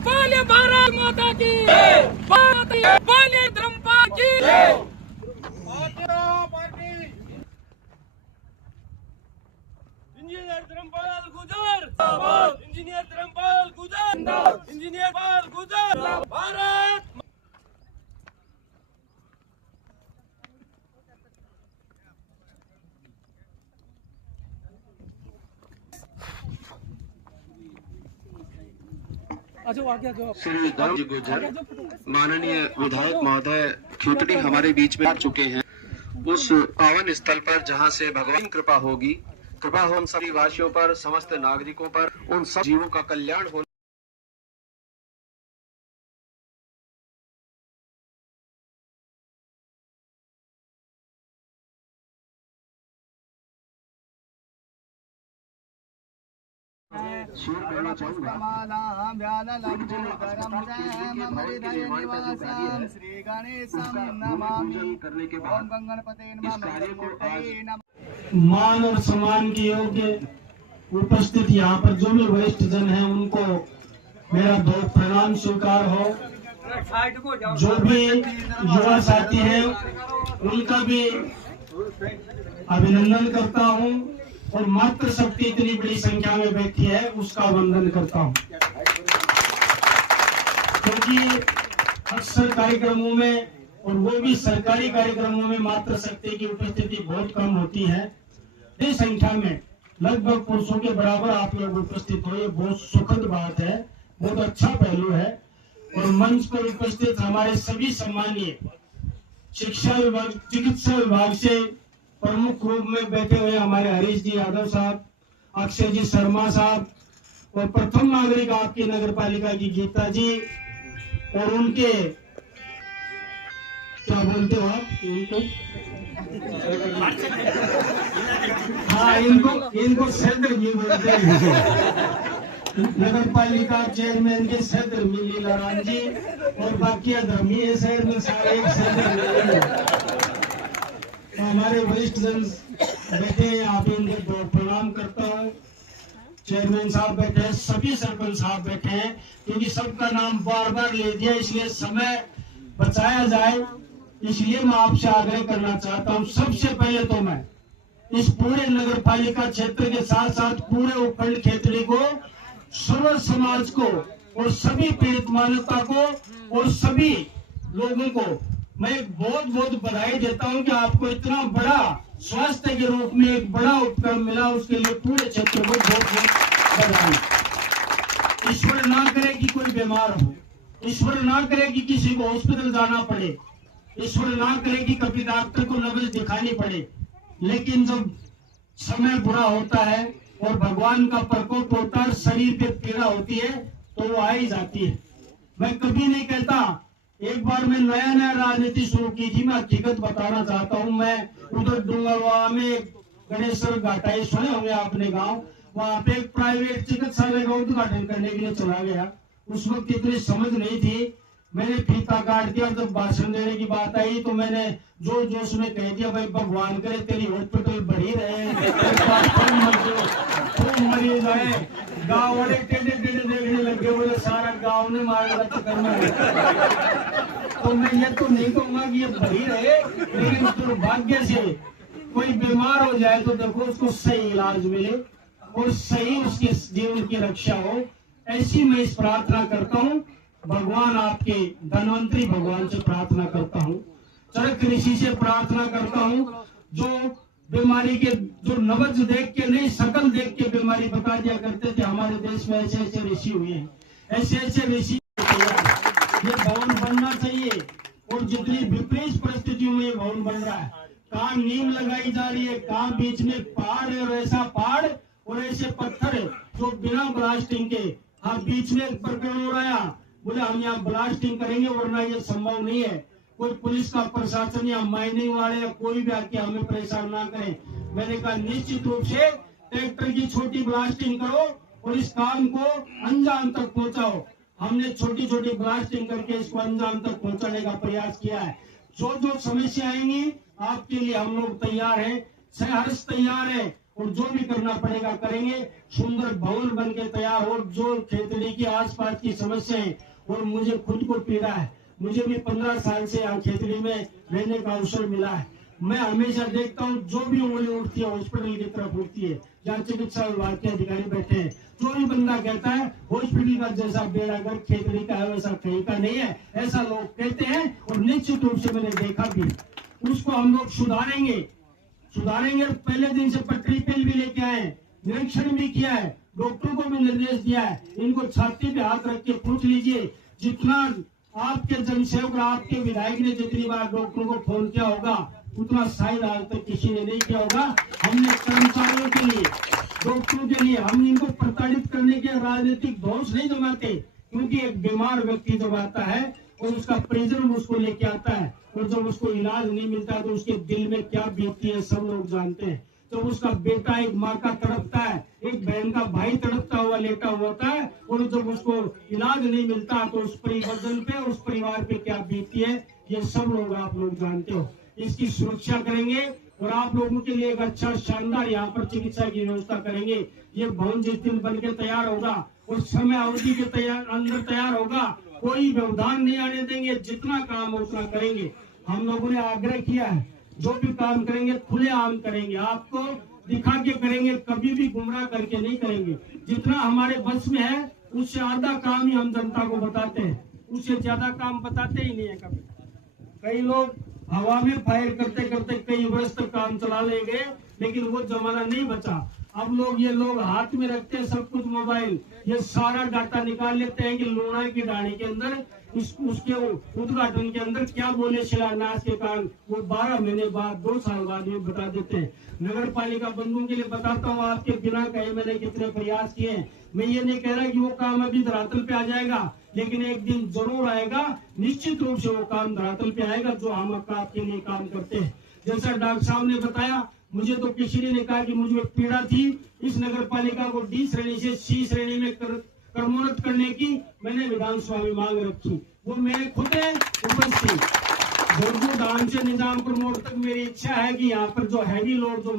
बोले भारत माता की, बोले धर्मपाल की। इंजीनियर धर्मपाल गुजर, इंजीनियर धर्मपाल गुजर, इंजीनियर पाल गुजर, भारत। श्री धर्मजी गुजर माननीय विधायक महोदय खेतड़ी हमारे बीच में आ चुके हैं। उस पावन स्थल पर जहां से भगवान की कृपा होगी, कृपा हो हम सभी वासियों पर, समस्त नागरिकों पर, उन सब जीवों का कल्याण हो। श्री गणेशं नमामि। करने के बाद मान और सम्मान के योग्य उपस्थित यहाँ पर जो भी वरिष्ठ जन हैं उनको मेरा बहुत प्रणाम स्वीकार हो। जो भी युवा साथी हैं उनका भी अभिनंदन करता हूँ और मातृ शक्ति इतनी बड़ी संख्या में बैठी है उसका वंदन करता हूँ, क्योंकि अक्सर कार्यक्रमों में और वो भी सरकारी कार्यक्रमों में मातृ शक्ति की उपस्थिति बहुत कम होती है। इस संख्या में लगभग पुरुषों के बराबर आप लोग उपस्थित हो, ये बहुत सुखद बात है, बहुत अच्छा पहलू है। और मंच पर उपस्थित हमारे सभी सम्मानीय शिक्षा विभाग, चिकित्सा विभाग से प्रमुख रूप में बैठे हुए हमारे हरीश जी यादव साहब, अक्षय जी शर्मा साहब और प्रथम नागरिक आपकी नगर पालिका की गीता जी और उनके क्या बोलते हो आप उनको, हाँ इनको सदर जी बोलते हैं। नगर पालिका चेयरमैन के सदर लीला राम जी और बाकी धर्मी शहर में सारे एक सदर। तो हमारे वरिष्ठ जन बैठे हैं, यहाँ पे उनको बहुत प्रणाम करता हूँ। चेयरमैन साहब बैठे हैं, सभी सरपंच साहब बैठे हैं, क्योंकि सबका नाम बार बार ले दिया इसलिए समय बचाया जाए, इसलिए मैं आपसे आग्रह करना चाहता हूँ। सबसे पहले तो मैं इस पूरे नगर पालिका क्षेत्र के साथ साथ पूरे उपखंड खेतड़ी को, सर्व समाज को और सभी पीड़ित मानवता को और सभी लोगों को मैं बहुत बहुत बधाई देता हूं कि आपको इतना बड़ा स्वास्थ्य के रूप में एक बड़ा उपक्रम मिला, उसके लिए पूरे क्षेत्र को बहुत बहुत बधाई। ईश्वर ना करे कि कोई बीमार हो, ईश्वर ना करे कि किसी को हॉस्पिटल जाना पड़े, ईश्वर ना करे कि कभी डॉक्टर को नब्ज दिखानी पड़े, लेकिन जब समय बुरा होता है और भगवान का प्रकोप होता है, शरीर पे पीड़ा होती है तो वो आ ही जाती है। मैं कभी नहीं कहता, एक बार मैं नया राजनीति शुरू की थी, मैं हकीकत बताना चाहता हूँ। मैं उधर डूंगरवा में गणेश्वर घाटाई सुने होंगे आपने गांव, वहां पे एक प्राइवेट चिकित्सालय का उद्घाटन करने के लिए चला गया। उस वक्त इतनी समझ नहीं थी, मैंने फीता काट दिया। जब भाषण देने की बात आई तो मैंने जोर जोश में कह दिया, भाई भगवान करे तेरी हॉस्पिटल बढ़ी रहे, मरीज आए। गाँव वाले टेढ़े टेढ़े देखने लगे, बोले सारा गाँव ने मारा चक्कर में। तो मैं ये तो नहीं कहूंगा कि ये बढ़ी रहे, लेकिन दुर्भाग्य से कोई बीमार हो जाए तो देखो उसको सही इलाज मिले और सही उसके जीवन की रक्षा हो, ऐसी मैं इस प्रार्थना करता हूँ। भगवान आपके धन्वंतरी भगवान से प्रार्थना करता हूँ, चरक ऋषि से प्रार्थना करता हूँ, जो बीमारी के जो नब्ज देख के नहीं शकल देख के बीमारी बता दिया करते थे। हमारे देश में ऐसे ऐसे ऋषि हुए हैं, ऐसे ऐसे ऋषि। ये भवन बनना चाहिए और जितनी विपरीत परिस्थितियों में ये भवन बन रहा है, कहाँ नीम लगाई जा रही है, कहाँ बीच में पहाड़ है और ऐसा पहाड़ और ऐसे पत्थर है जो बिना ब्लास्टिंग के, हाँ बीच में एक प्रकरण हो रहा, बोले हम यहाँ ब्लास्टिंग करेंगे वरना ये संभव नहीं है। कोई पुलिस का प्रशासन या माइनिंग वाले या कोई भी आके हमें परेशान ना करें। मैंने कहा निश्चित रूप से ट्रैक्टर की छोटी ब्लास्टिंग करो और इस काम को अंजाम तक पहुंचाओ। हमने छोटी छोटी ब्लास्टिंग करके इसको अंजाम तक पहुंचाने का प्रयास किया है। जो जो समस्या आएंगी आपके लिए हम लोग तैयार हैं, सहर्ष तैयार है और जो भी करना पड़ेगा करेंगे। सुंदर भवन बन के तैयार हो। जो खेतड़ी की आसपास की समस्याएं और मुझे खुद को पीड़ा है, मुझे भी 15 साल से यहाँ खेतड़ी में रहने का अवसर मिला है। मैं हमेशा देखता हूँ जो भी उंगली उठती है हॉस्पिटल की तरफ उठती है, जहाँ चिकित्सा विभाग के अधिकारी बैठे हैं, जो भी बंदा कहता है हॉस्पिटल का जैसा बेड़ा गर्क खेतड़ी का है वैसा कहीं का नहीं है, ऐसा लोग कहते हैं। और निश्चित रूप से मैंने देखा भी, उसको हम लोग सुधारेंगे। पहले दिन से पटरी पेल भी लेके आए, निरीक्षण भी किया है, डॉक्टरों को भी निर्देश दिया है। इनको छाती पे हाथ रख के पूछ लीजिए, जितना आपके जनसेवक और आपके विधायक ने जितनी बार डॉक्टरों को फोन किया होगा उतना शायद आज तक किसी ने नहीं किया होगा। हमने कर्मचारियों के लिए, डॉक्टरों के लिए, हम इनको प्रताड़ित करने के राजनीतिक दोष नहीं जमाते, क्योंकि एक बीमार व्यक्ति जब आता है और उसका परिजन उसको लेके आता है और जब उसको इलाज नहीं मिलता तो उसके दिल में क्या बीतती है सब लोग जानते हैं। जब उसका बेटा एक माँ का तड़पता है, एक बहन का भाई तड़पता हुआ लेटा हुआ होता है और जब उसको इलाज नहीं मिलता तो उस परिवार पे, उस परिवार पे क्या बीतती है, ये सब लोग आप लोग जानते हो। इसकी सुरक्षा करेंगे और आप लोगों के लिए एक अच्छा शानदार यहाँ पर चिकित्सा की व्यवस्था करेंगे। ये भवन जिस दिन बन के तैयार होगा और समय अवधि के अंदर तैयार होगा, कोई व्यवधान नहीं आने देंगे। जितना काम हो उतना करेंगे। हम लोगों ने आग्रह किया है, जो भी काम करेंगे खुले आम करेंगे, आपको दिखा के करेंगे, कभी भी गुमराह करके नहीं करेंगे। जितना हमारे बस में है उससे आधा काम ही हम जनता को बताते हैं, उससे ज्यादा काम बताते ही नहीं है कभी। कई लोग हवा में फायर करते करते कई वर्ष तक काम चला ले गए, लेकिन वो जमाना नहीं बचा। अब ये लोग हाथ में रखते हैं सब कुछ मोबाइल, ये सारा डाटा निकाल लेते हैं कि लूणा की डाणी के अंदर उसके उद्घाटन के अंदर क्या बोले शिलान्यास के कारण, वो 12 महीने बाद 2 साल बाद ये बता देते हैं। नगर पालिका बंधुओं के लिए बताता हूँ, आपके बिना कहे मैंने कितने प्रयास किए हैं। मैं ये नहीं कह रहा कि वो काम अभी धरातल पे आ जाएगा, लेकिन एक दिन जरूर आएगा, निश्चित रूप से वो काम धरातल पे आएगा जो हम आपके लिए काम करते हैं। जैसा डॉक्टर साहब ने बताया, मुझे तो किसी ने कहा कि मुझे पीड़ा थी इस नगर पालिका को D श्रेणी से C श्रेणी में क्रमोन्नत करने की, मैंने विधानसभा में मांग रखी, वो मैंने खुद उपस्थित। धाम से निजामपुर मोड़ तक मेरी इच्छा है कि यहाँ पर जो हैवी लोड जो